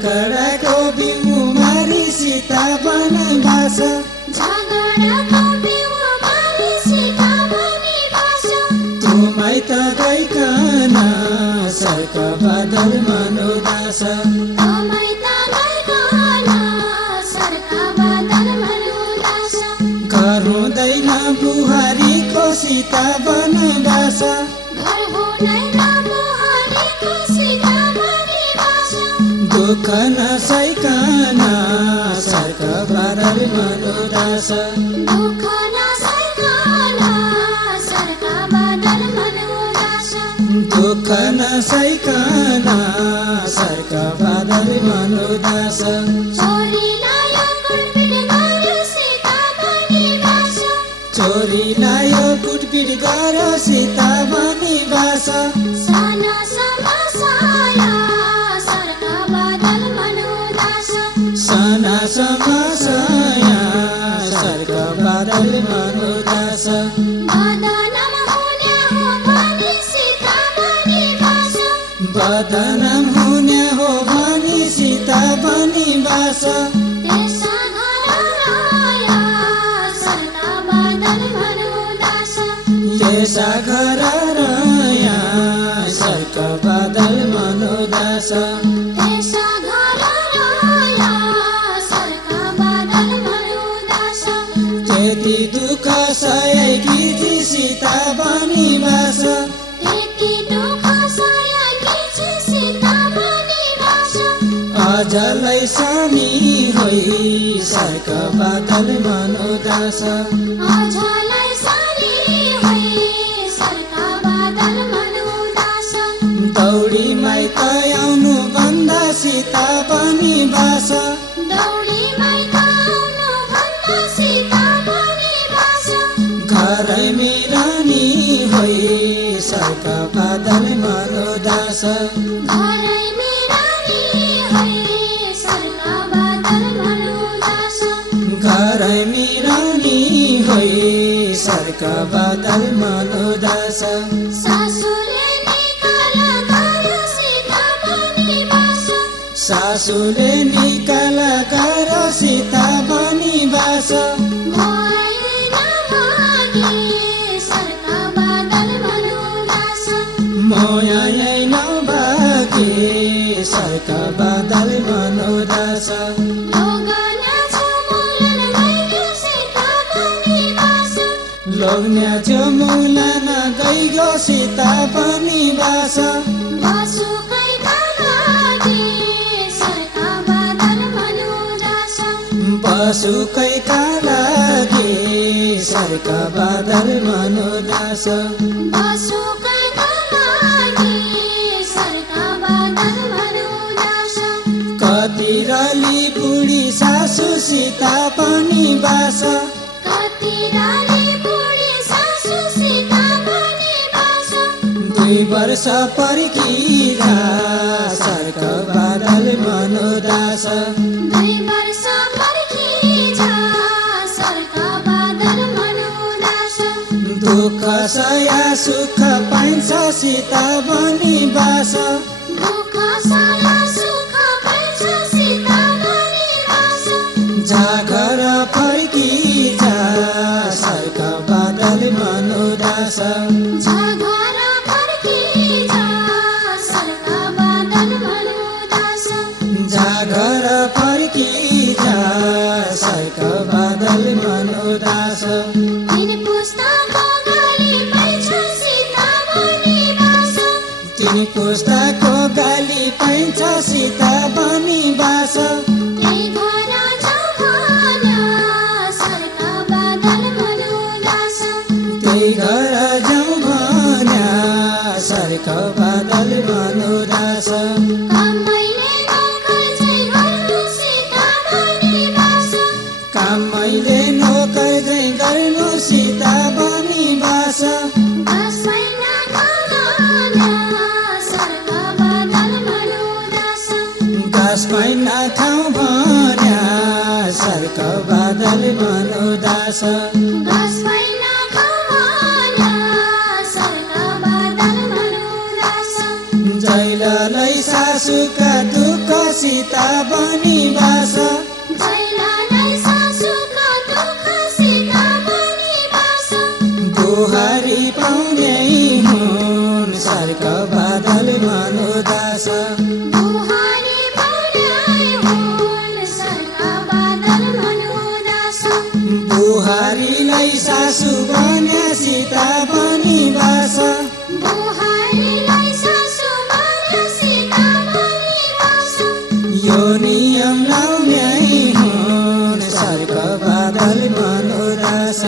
झगडाको बिउ मारी सीता वनवास तुमै त गइकन सर्क बादल मनोदास घर हुँदैन बुहारीको सीता वनवास दुःख नसैकन सर्क बादल मनोदास दुःख नसैकन सर्क बादल मनोदास चोरी लायो कुटपिट गर सीता वनवास साना समस्या सर्क बादल मनोदास बदनाम हुने हो भनी सीता वनवास यसा घर रया सर्क बादल मनोदास त्यति दुःख सहेकी थी सीता वनवास अझलै सानी होइ सर्क बादल मनोदास दौडी माइत आउनु भन्दा सीता वनवास घरैमै रानी होइ सर्क बादल मनोदास घरैमै रानी होइ सर्क बादल मनोदास सासुले निकाल गर सीता वनवास मोयायै नभागे सर्क बादल मनोदास लोग्न्या जमुलन गइगो सीता वनवास पशुकैका लागि सर्क बादल मनोदास कति रली बुढी सासु सीता वनवास 2 वर्ष पर्खिरा सर्क बादल मनोदास दुःख सया सुख पाइन्छ सीता वनवास जागर फर्किजा सर्क बादल मनोदास जागर फर्किजा सर्क बादल मनोदास तीन पुस्ताको गाली पाइन्छ सीता वनवास त्यही घर जाउँ भन्या सर्क बादल मनोदास कामैले नोकर झै गर्नु सीता वनवास घाँसमै नखाउँ भन्या सर्क बादल मनोदास जैल दैलालाई सासुका दुःखसित बनिबास दैलालाई सासुका दुःखसित बनिबास बुहारी पाउने हुन् सर्क बादल मनोदास बुहारी पाउने हुन् सर्क बादल मनोदास बुहारीलाई सासु बन्यासित बनिबास बुहारीलाई सासु बन्यासित बनिबास यो नियम लाउने हुन् सर्क बादल मनोदास